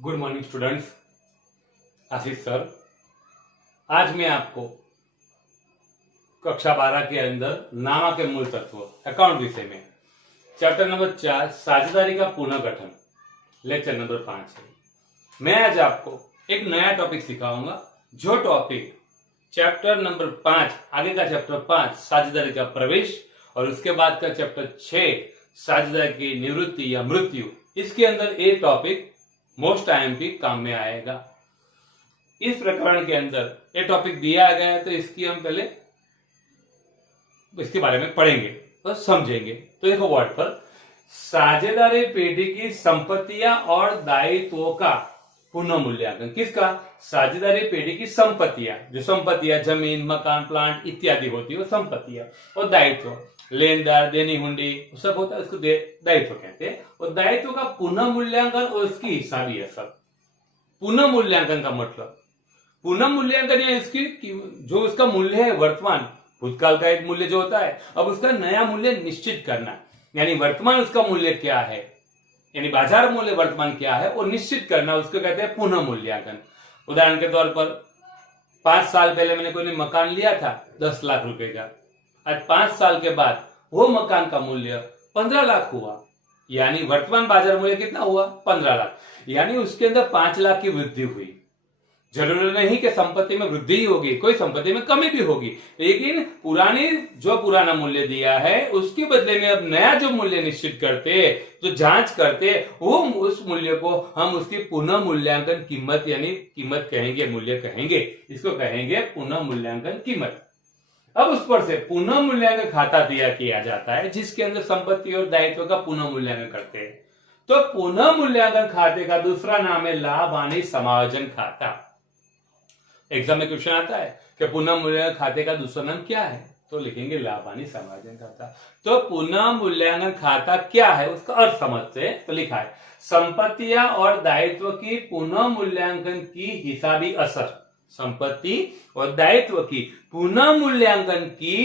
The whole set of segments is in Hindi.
गुड मॉर्निंग स्टूडेंट्स, आशीष सर। आज मैं आपको कक्षा 12 के अंदर नामा के मूल तत्व अकाउंट विषय में चैप्टर नंबर 4 साझेदारी का पुनर्गठन लेक्चर नंबर 5 है। मैं आज आपको एक नया टॉपिक सिखाऊंगा, जो टॉपिक चैप्टर नंबर 5 आगे का चैप्टर 5 साझेदारी का प्रवेश और उसके बाद का चैप्टर 6 साझेदारी की निवृत्ति या मृत्यु, इसके अंदर एक टॉपिक मोस्ट आईएमपी काम में आएगा। इस प्रकरण के अंदर ये टॉपिक दिया गया है, तो इसकी हम पहले इसके बारे में पढ़ेंगे और समझेंगे। तो देखो वर्ड पर साझेदारी पेटी की संपत्तियां और दायित्वों का पुनः मूल्यांकन। किसका? साझेदारी पेटी की संपत्तियां, जो संपत्तियां जमीन, मकान, प्लांट इत्यादि होती है वो संपत्तियां, और दायित्व लेनदार, देनी हुंडी सब होता है, उसको दायित्व कहते हैं। और दायित्व का पुनः मूल्यांकन और उसकी हिसाबी असर। पुनः मूल्यांकन का मतलब, पुनः मूल्यांकन या इसकी जो उसका मूल्य है वर्तमान, भूतकाल का एक मूल्य जो होता है, अब उसका नया मूल्य निश्चित करना, यानी वर्तमान उसका मूल्य क्या है, यानी बाजार मूल्य वर्तमान क्या है वो निश्चित करना, उसको कहते हैं पुनः मूल्यांकन। उदाहरण के तौर पर 5 साल पहले मैंने कोई मकान लिया था 10 लाख रुपए का, आज 5 साल के बाद वो मकान का मूल्य 15 लाख हुआ, यानी वर्तमान बाजार मूल्य कितना हुआ? 15 लाख, यानी उसके अंदर 5 लाख की वृद्धि हुई। जरूरी नहीं कि संपत्ति में वृद्धि ही होगी, कोई संपत्ति में कमी भी होगी, लेकिन पुराना मूल्य दिया है उसके बदले में अब नया जो मूल्य निश्चित करते, जो जांच करते, वो उस मूल्य को हम उसकी पुनः मूल्यांकन कीमत, यानी कीमत कहेंगे, मूल्य कहेंगे, इसको कहेंगे पुनः मूल्यांकन कीमत। अब उस पर से पुनः मूल्यांकन खाता तैयार किया जाता है, जिसके अंदर संपत्ति और दायित्व का पुनः मूल्यांकन करते हैं। तो पुनः मूल्यांकन खाते का दूसरा नाम है लाभ हानि समायोजन खाता। एग्जाम में क्वेश्चन आता है कि पुनः मूल्यांकन खाते का दूसरा नाम क्या है, तो लिखेंगे लाभ हानि समायोजन खाता। तो पुनः मूल्यांकन खाता क्या है उसका अर्थ समझते हैं, तो लिखा है संपत्तियां और दायित्व की पुनः मूल्यांकन की हिसाबी असर। संपत्ति और दायित्व की पुनः मूल्यांकन की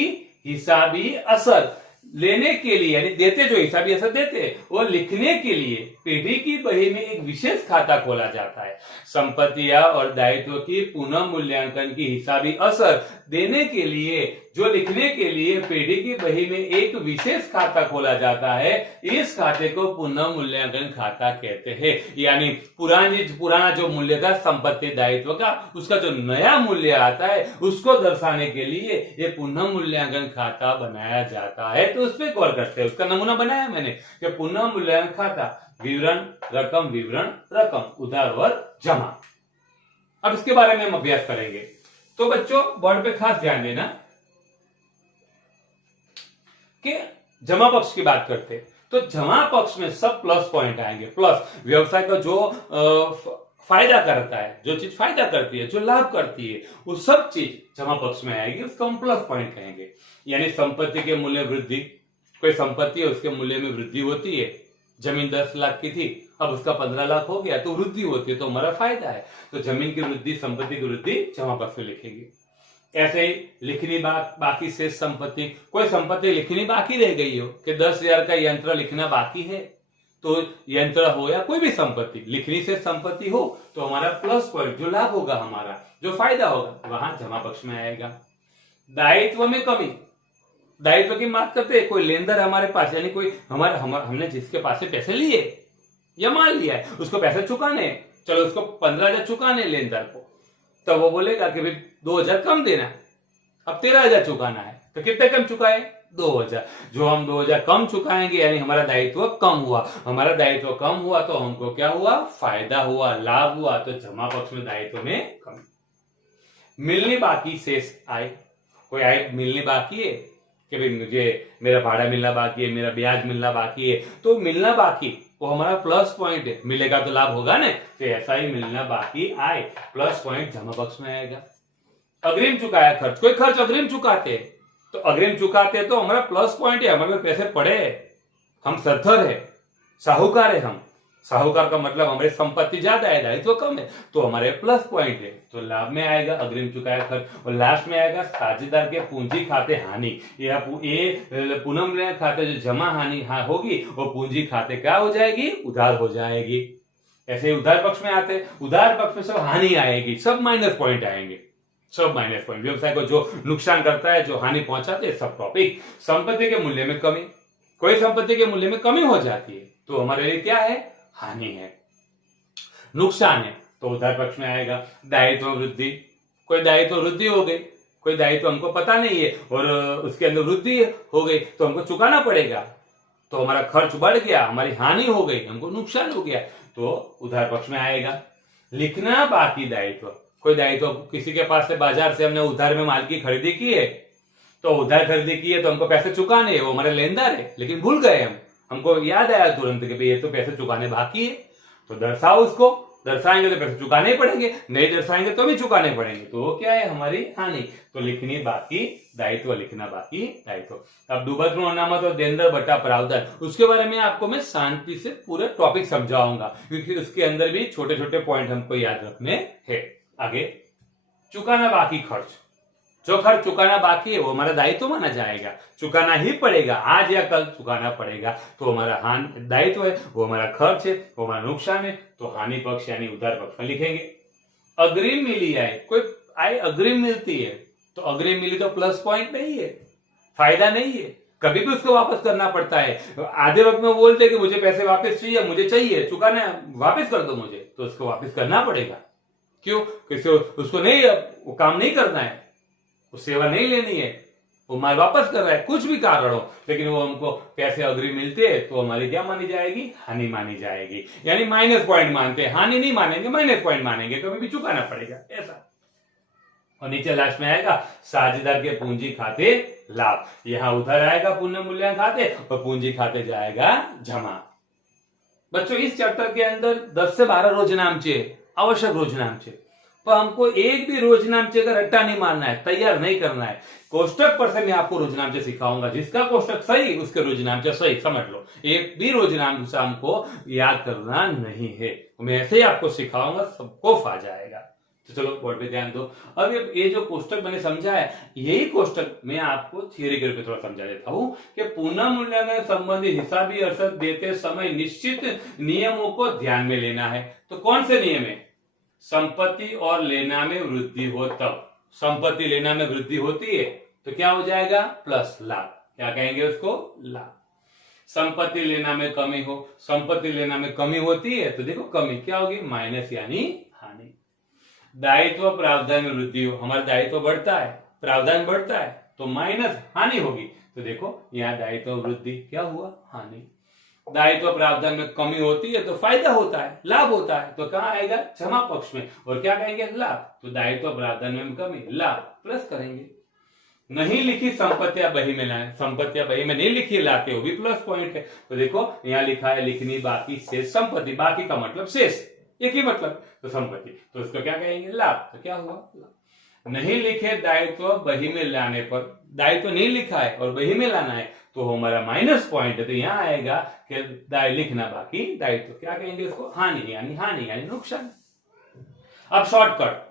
हिसाबी असर लेने के लिए, यानी देते, जो हिसाबी असर देते वो लिखने के लिए पेटी की बही में एक विशेष खाता खोला जाता है। संपत्तियां और दायित्व की पुनः मूल्यांकन की हिसाबी असर देने के लिए, जो लिखने के लिए पेटी की बही में एक विशेष खाता खोला जाता है, इस खाते को पुनः मूल्यांकन खाता कहते हैं। यानी पुराना जो मूल्य था संपत्ति दायित्व का, उसका जो नया मूल्य आता है उसको दर्शाने के लिए ये पुनः मूल्यांकन खाता बनाया जाता है। तो उस पर गौर करते हैं, उसका नमूना बनाया मैंने कि पुनः मूल्यांकन खाता विवरण रकम उधार और जमा। अब इसके बारे में हम अभ्यास करेंगे। तो बच्चों बोर्ड पे खास ध्यान देना कि जमा पक्ष की बात करते हैं, तो जमा पक्ष में सब प्लस पॉइंट आएंगे। प्लस व्यवसाय का जो फायदा करता है, जो चीज फायदा करती है, जो लाभ करती है, वो सब चीज जमा पक्ष में आएगी, उसको हम प्लस पॉइंट कहेंगे। यानी संपत्ति के मूल्य वृद्धि, कोई संपत्ति है उसके मूल्य में वृद्धि होती है, जमीन 10 लाख की थी अब उसका 15 लाख हो गया, तो वृद्धि होती है, तो हमारा फायदा है। तो जमीन की वृद्धि, संपत्ति की वृद्धि जमा पक्ष में लिखेंगे। ऐसे ही लिखनी बाकी शेष संपत्ति, कोई संपत्ति लिखनी बाकी रह गई हो कि 10,000 का यंत्र लिखना बाकी है, तो यंत्र हो या कोई भी संपत्ति लिखनी से संपत्ति हो, तो हमारा प्लस पॉइंट, जो लाभ होगा हमारा, जो फायदा होगा, वहां जमा पक्ष में आएगा। दायित्व में कमी, दायित्व की बात करते हैं, कोई लेनदार हमारे पास, यानी कोई हमने जिसके पास से पैसे लिए या माल लिया है, उसको पैसे चुकाने, चलो उसको 15,000 चुकाने लेनदार को, तो वो बोलेगा कि भाई 2,000 कम देना, अब 13,000 चुकाना है, तो कितने कम चुकाए? 2,000। जो हम 2,000 कम चुकाएंगे, यानी हमारा दायित्व कम हुआ। हमारा दायित्व कम हुआ तो हमको क्या हुआ? फायदा हुआ, लाभ हुआ। तो जमा पक्ष में दायित्व में कमी। मिलने बाकी शेष आय, कोई आय मिलने बाकी है कि भाई मुझे मेरा भाड़ा मिलना बाकी है, मेरा ब्याज मिलना बाकी है, तो मिलना बाकी वो हमारा प्लस पॉइंट है, मिलेगा तो लाभ होगा ना, तो ऐसा ही मिलना बाकी आए, प्लस पॉइंट जमा पक्ष में आएगा। अग्रिम चुकाया खर्च, कोई खर्च अग्रिम चुकाते, तो अग्रिम चुकाते तो हमारा प्लस पॉइंट है, हमारे पैसे पड़े, हम सद्धर है, साहूकार है, हम साहूकार का मतलब हमारी संपत्ति ज्यादा है, दायित्व कम है, तो हमारे प्लस पॉइंट है, तो लाभ में आएगा अग्रिम चुकाया खर्च। और लास्ट में आएगा साझेदार के पूंजी खाते हानि, ये पुनः मूल्यांकन खाते जो जमा हानि होगी वो पूंजी खाते क्या हो जाएगी? उधार हो जाएगी। ऐसे ही उधार पक्ष में आते हैं, उधार पक्ष में सब हानि आएगी, सब माइनस पॉइंट आएंगे, सब माइनस पॉइंट। व्यवसाय को जो नुकसान करता है, जो हानि पहुंचाते हैं, सब टॉपिक। संपत्ति के मूल्य में कमी, कोई संपत्ति के मूल्य में कमी हो जाती है तो हमारे लिए क्या है, हानि है, नुकसान है, तो उधार पक्ष में आएगा। दायित्व वृद्धि, कोई दायित्व वृद्धि हो गई, कोई दायित्व हमको पता नहीं है और उसके अंदर वृद्धि हो गई तो हमको चुकाना पड़ेगा, तो हमारा खर्च बढ़ गया, हमारी हानि हो गई, हमको नुकसान हो गया, तो उधार पक्ष में आएगा। लिखना बाकी दायित्व, कोई दायित्व किसी के पास से बाजार से हमने उधार में माल की खरीदी की है, तो उधार खरीदी की है तो हमको पैसे चुकाने हैं, वो हमारे लेनदार है, लेकिन भूल गए हमको याद आया तुरंत कि भाई ये तो पैसे चुकाने बाकी है, तो दर्शाओ उसको, दर्शाएंगे तो पैसे चुकाने ही पड़ेंगे, नहीं दर्शाएंगे तो भी चुकाने पड़ेंगे, तो वो क्या है, हमारी हानि। तो लिखनी बाकी दायित्व, लिखना बाकी दायित्व। अब डूबत ऋण अनामत और देनदार बटा प्रावधान, उसके बारे में आपको मैं शांति से पूरे टॉपिक समझाऊंगा, क्योंकि उसके अंदर भी छोटे छोटे पॉइंट हमको याद रखने हैं। आगे, चुकाना बाकी खर्च, जो खर्च चुकाना बाकी है वो हमारा दायित्व माना जाएगा, चुकाना ही पड़ेगा, आज या कल चुकाना पड़ेगा, तो हमारा दायित्व है, वो हमारा खर्च है, वो हमारा नुकसान है, तो हानि पक्ष यानी उधार पक्ष में लिखेंगे। अग्रिम मिली आय, कोई आय अग्रिम मिलती है तो अग्रिम मिली तो प्लस पॉइंट नहीं है, फायदा नहीं है, कभी भी उसको वापस करना पड़ता है। आधे वक्त में बोलते कि मुझे पैसे वापस चाहिए, मुझे चाहिए, चुकाना, वापस कर दो मुझे, तो उसको वापस करना पड़ेगा। क्यों, किसी उसको नहीं, वो काम नहीं करना है, वो सेवा नहीं लेनी है, वो माल वापस कर रहा है, कुछ भी कारण हो, लेकिन वो हमको पैसे अग्रिम मिलते हैं तो हमारी क्या मानी जाएगी, हानि मानी जाएगी, यानी माइनस पॉइंट मानते हैं, हानि नहीं मानेंगे, माइनस पॉइंट मानेंगे, कभी भी चुकाना पड़ेगा ऐसा। और नीचे लास्ट में आएगा साझेदार के पूंजी खाते लाभ, यहां उधर आएगा पुण्य मूल्यांकन खाते और पूंजी खाते जाएगा जमा। बच्चों इस चैप्टर के अंदर 10 से 12 रोजनामचे, आवश्यक रोजनामचे, तो हमको एक भी रोजनामचे का रट्टा नहीं मारना है, तैयार नहीं करना है। कोष्टक पर से मैं आपको रोजनामचे सिखाऊंगा, जिसका कोष्टक सही उसके रोजनामचे सही, समझ लो, एक भी रोजनामचा हमको याद करना नहीं है, मैं ऐसे ही आपको सिखाऊंगा, सबको आ जाएगा। तो चलो बोर्ड पे ध्यान दो। अब ये जो कोष्टक मैंने समझा है, यही कोष्टक मैं आपको थियरी के रूप में थोड़ा समझा देता हूं कि पुनः मूल्यांकन संबंधी हिसाबी अरसत देते समय निश्चित नियमों को ध्यान में लेना है। तो कौन से नियम है, संपत्ति और लेना में वृद्धि हो तब, संपत्ति लेना में वृद्धि होती है तो क्या हो जाएगा, प्लस लाभ, क्या कहेंगे उसको, लाभ। संपत्ति लेना में कमी हो, संपत्ति लेना में कमी होती है तो देखो कमी क्या होगी, माइनस यानी हानि। दायित्व प्रावधान में वृद्धि हो, हमारा दायित्व बढ़ता है, प्रावधान बढ़ता है तो माइनस हानि होगी, तो देखो यहाँ दायित्व वृद्धि क्या हुआ, हानि। दायित्व प्रावधान में कमी होती है तो फायदा होता है, लाभ होता है, तो कहाँ आएगा, जमा पक्ष में, और क्या कहेंगे, लाभ। तो दायित्व प्रावधान में कमी, लाभ, प्लस करेंगे। नहीं लिखी संपत्तियां बही में लाए, संपत्तियां बही में नहीं लिखी लाते हो भी प्लस पॉइंट है, तो देखो यहाँ लिखा है लिखनी बाकी शेष संपत्ति, बाकी का मतलब शेष, एक ही मतलब, तो संपत्ति, तो इसको क्या कहेंगे, लाभ, तो क्या हुआ, लाभ। नहीं लिखे दायित्व बही में लाने पर, दायित्व नहीं लिखा है और बही में लाना है तो हमारा माइनस पॉइंट है, तो यहाँ आएगा कि लिखना बाकी दायित्व, क्या कहेंगे इसको, हानि यानी नुकसान। अब शॉर्टकट,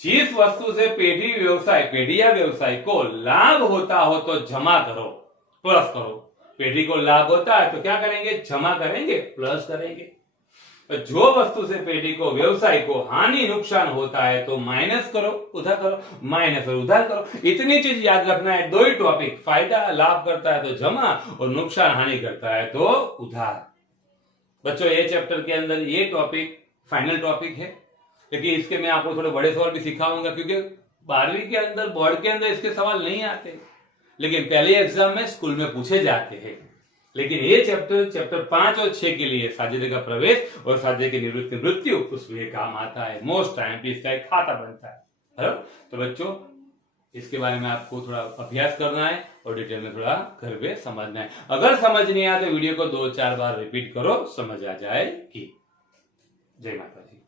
जिस वस्तु से पेढ़ी या व्यवसाय को लाभ होता हो तो जमा करो, प्लस करो। पेढ़ी को लाभ होता है तो क्या करेंगे, जमा करेंगे, प्लस करेंगे। जो वस्तु से पेढ़ी को व्यवसाय को हानि नुकसान होता है तो माइनस करो, उधार करो, माइनस और उधार करो। इतनी चीज याद रखना है, दो ही टॉपिक, फायदा लाभ करता है तो जमा और नुकसान हानि करता है तो उधार। बच्चों ये चैप्टर के अंदर ये टॉपिक फाइनल टॉपिक है, लेकिन इसके मैं आपको थोड़े बड़े सवाल भी सिखाऊंगा, क्योंकि 12वीं के अंदर बोर्ड के अंदर इसके सवाल नहीं आते, लेकिन पहले एग्जाम में स्कूल में पूछे जाते हैं। लेकिन ये चैप्टर 5 और 6 के लिए साझेदार का प्रवेश और साझेदार की निवृत्ति मृत्यु उसमें काम आता है, मोस्ट टाइम पे इसका एक खाता बनता है। तो बच्चों इसके बारे में आपको थोड़ा अभ्यास करना है और डिटेल में थोड़ा घर पे समझना है। अगर समझ नहीं आया तो वीडियो को 2-4 बार रिपीट करो, समझ आ जाएगी। जय माता जी।